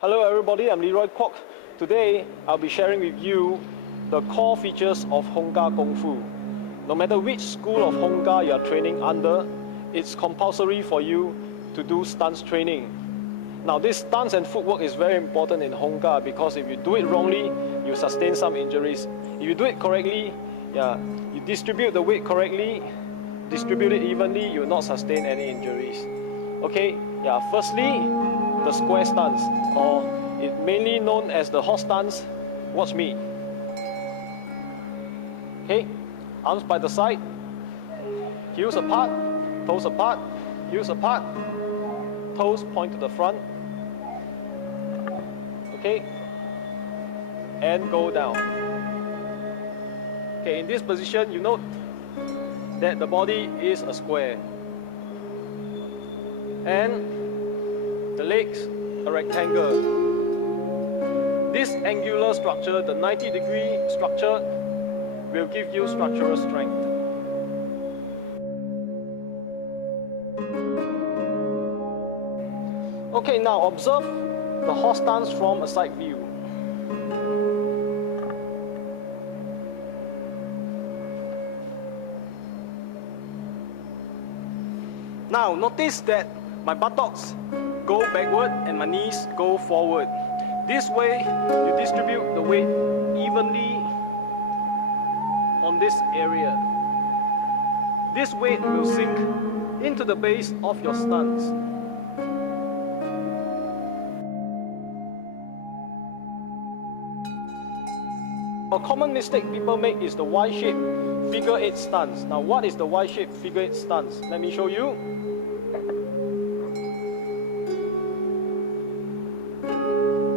Hello everybody, I'm Leroy Kwok. Today, I'll be sharing with you the core features of Hung Gar Kung Fu. No matter which school of Hung Gar you are training under, it's compulsory for you to do stance training. Now this stance and footwork is very important in Hung Gar because if you do it wrongly, you sustain some injuries. If you do it correctly, you distribute the weight correctly, distribute it evenly, you will not sustain any injuries. Okay, firstly, the square stance, or it mainly known as the horse stance. Watch me. Okay, arms by the side, heels apart, toes apart, heels apart, toes point to the front. Okay, and go down. Okay, in this position, you note that the body is a square and the legs a rectangle. This angular structure, the 90-degree structure, will give you structural strength. Okay, now observe the horse stance from a side view. Now notice that my buttocks go backward and my knees go forward. This way you distribute the weight evenly on this area. This weight will sink into the base of your stance. A common mistake people make is the Y-shaped figure 8 stance. Now what is the Y-shaped figure 8 stance? Let me show you.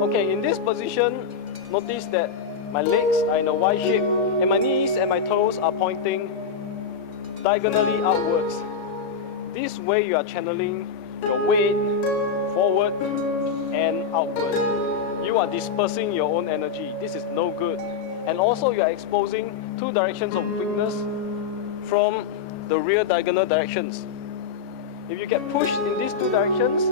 Okay, in this position, notice that my legs are in a Y shape and my knees and my toes are pointing diagonally outwards. This way you are channeling your weight forward and outward. You are dispersing your own energy. This is no good. And also you are exposing two directions of weakness from the rear diagonal directions. If you get pushed in these two directions,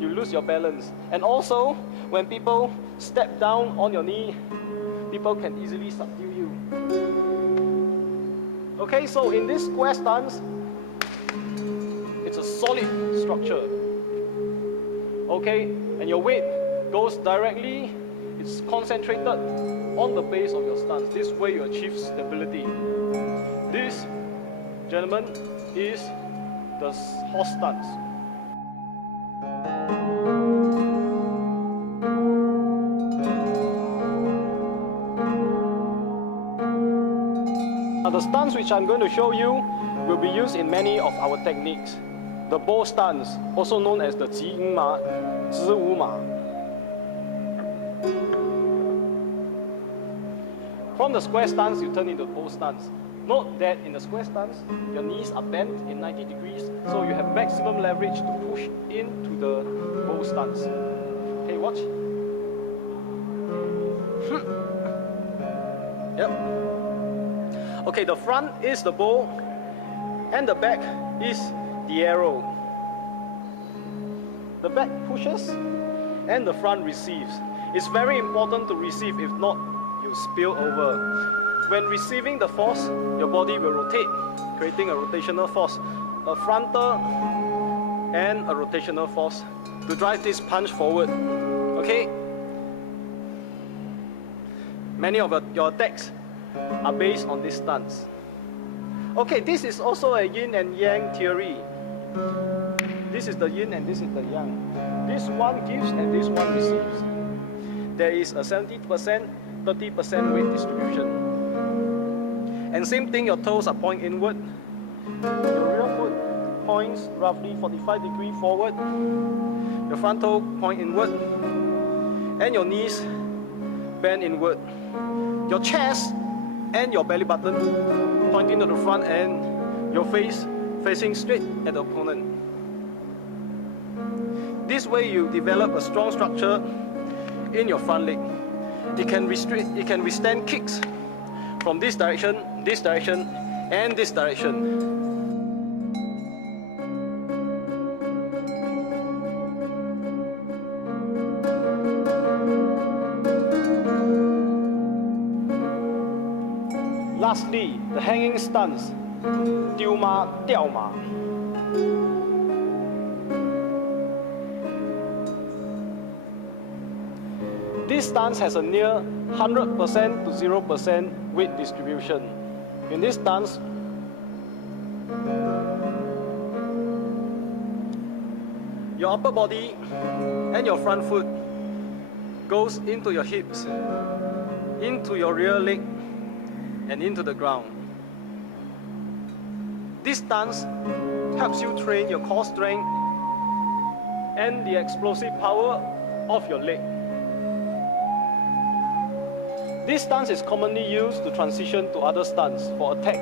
you lose your balance. And also, when people step down on your knee, people can easily subdue you. Okay, so in this square stance, it's a solid structure. Okay, and your weight goes directly, it's concentrated on the base of your stance. This way you achieve stability. This, gentlemen, is the horse stance. Now the stance which I'm going to show you will be used in many of our techniques. The bow stance, also known as the 吉英马, 子午马. From the square stance, you turn into bow stance. Note that in the square stance, your knees are bent in 90 degrees, so you have maximum leverage to push into the bow stance. Okay, watch. Yep. Okay, the front is the bow and the back is the arrow. The back pushes and the front receives. It's very important to receive, if not, you spill over. When receiving the force, your body will rotate, creating a rotational force, a frontal and a rotational force to drive this punch forward. Okay? Many of your attacks are based on this stance. Okay, this is also a yin and yang theory. This is the yin and this is the yang. This one gives and this one receives. There is a 70%, 30% weight distribution. And same thing, your toes are pointing inward. Your rear foot points roughly 45 degrees forward. Your front toe point inward. And your knees bend inward. Your chest and your belly button pointing to the front and your face facing straight at the opponent. This way you develop a strong structure in your front leg. It can withstand kicks from this direction, and this direction. lastly, the hanging stance, 丢马,吊马. This stance has a near 100% to 0% weight distribution. In this stance, your upper body and your front foot goes into your hips, into your rear leg, and into the ground. This stance helps you train your core strength and the explosive power of your leg. This stance is commonly used to transition to other stance for attack.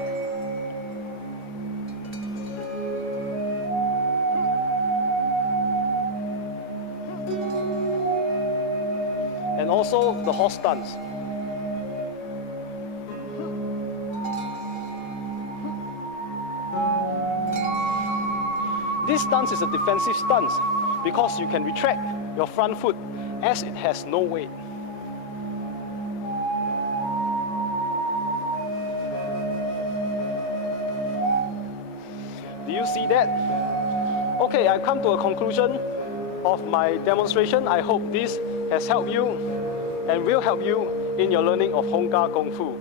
And also the horse stance. This stance is a defensive stance because you can retract your front foot as it has no weight. Do you see that? Okay, I've come to a conclusion of my demonstration. I hope this has helped you and will help you in your learning of Hung Gar Kung Fu.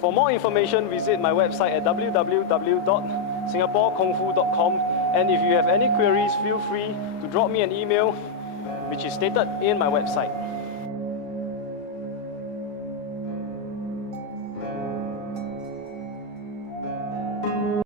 For more information, visit my website at www.singaporekungfu.com, and if you have any queries, feel free to drop me an email, which is stated in my website.